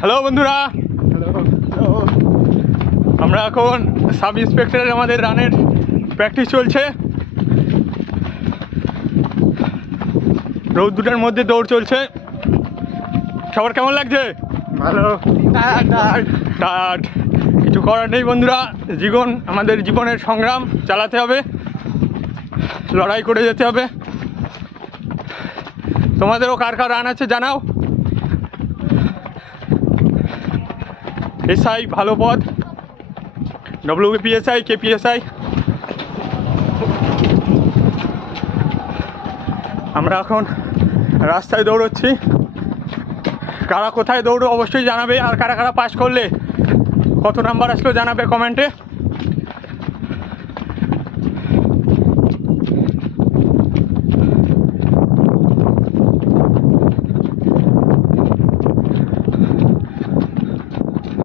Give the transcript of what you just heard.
Hello বন্ধুরা, আমরা এখন সাব ইন্সপেক্টরের আমাদের রানের প্র্যাকটিস চলছে। রোদ্দুরের মধ্যে দৌড় চলছে। সবার কেমন লাগছে? ভালো। টায়ার্ড, কিছু করার নেই বন্ধুরা। আমাদের জীবনের সংগ্রাম চালাতে হবে, লড়াই করে যেতে হবে। তোমাদেরও কার কার রান আছে জানাও। এসআই ভালো পদ, WPSI KPSI। আমরা এখন রাস্তায় দৌড়চ্ছি। কারা কোথায় দৌড়ো অবশ্যই জানাবে, আর কারা কারা পাস করলে কত নাম্বার আসলো জানাবে কমেন্টে।